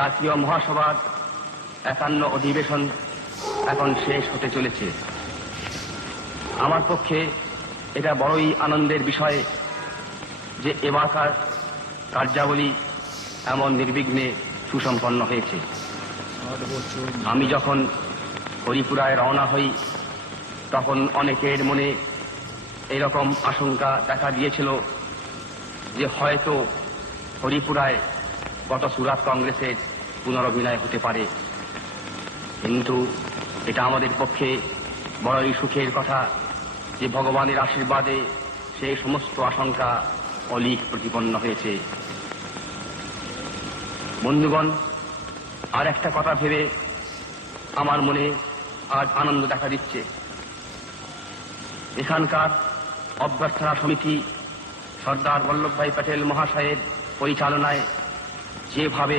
জাতীয় মহাসভার ৫১ অধিবেশন এখন শেষ হতে চলেছে। আমার পক্ষে এটা বড়ই আনন্দের বিষয় যে এবারকার কার্যাবলী এমন নির্বিঘ্নে সুসম্পন্ন হয়েছে। আমি যখন হরিপুরায় রওনা হই তখন অনেকের মনে এরকম আশঙ্কা দেখা দিয়েছিল যে হয়তো হরিপুরায় গত সুরাত কংগ্রেসের পুনরভিনয় হতে পারে, কিন্তু এটা আমাদের পক্ষে বড়ই সুখের কথা যে ভগবানের আশীর্বাদে সেই সমস্ত আশঙ্কা অলীক প্রতিপন্ন হয়েছে। বন্ধুগণ, আর একটা কথা ভেবে আমার মনে আজ আনন্দ দেখা দিচ্ছে। এখানকার অভ্যর্থনা সমিতি সর্দার বল্লভভাই প্যাটেল মহাশয়ের পরিচালনায় যেভাবে